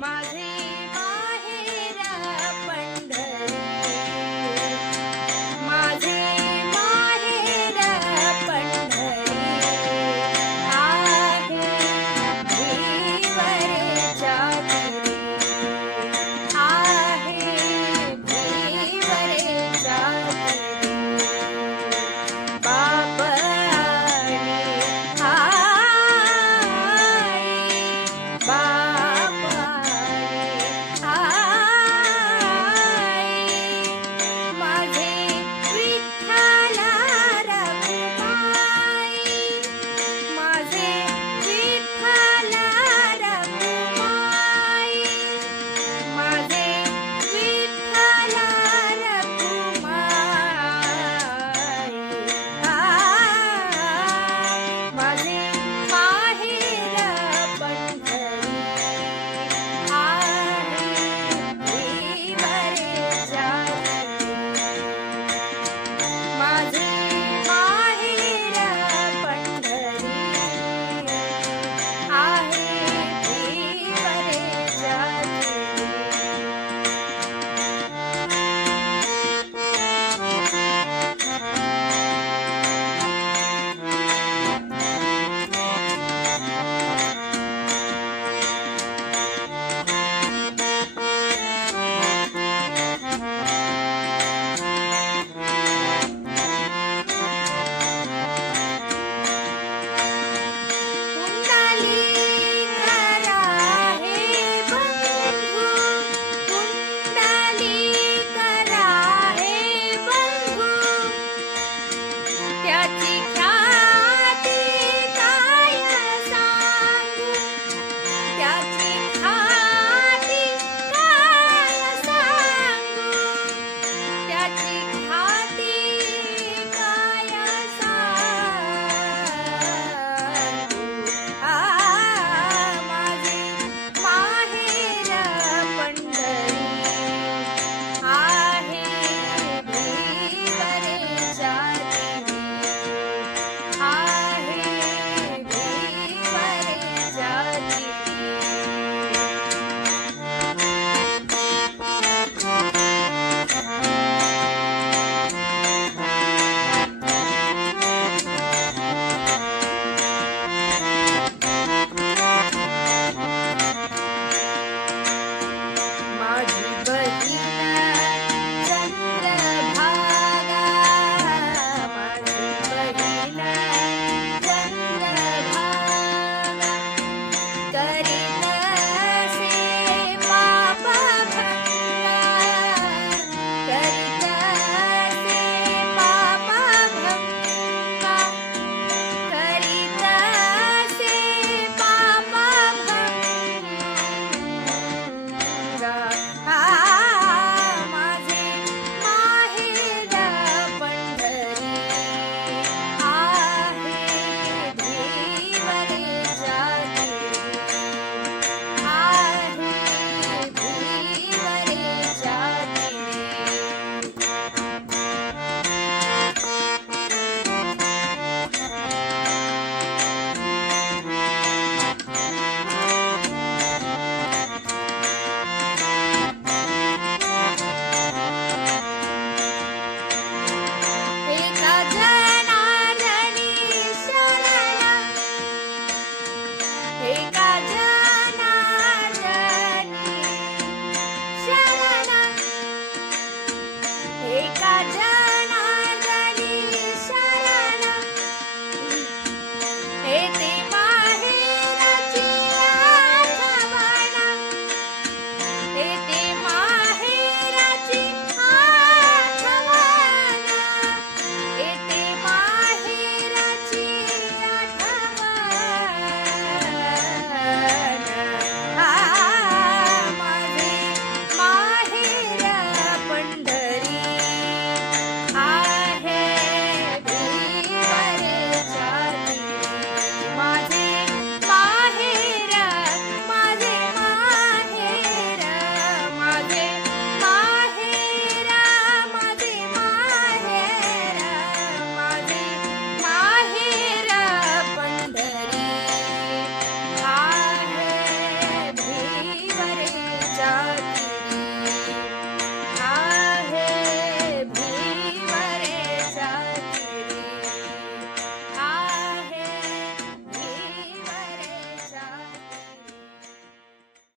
माझे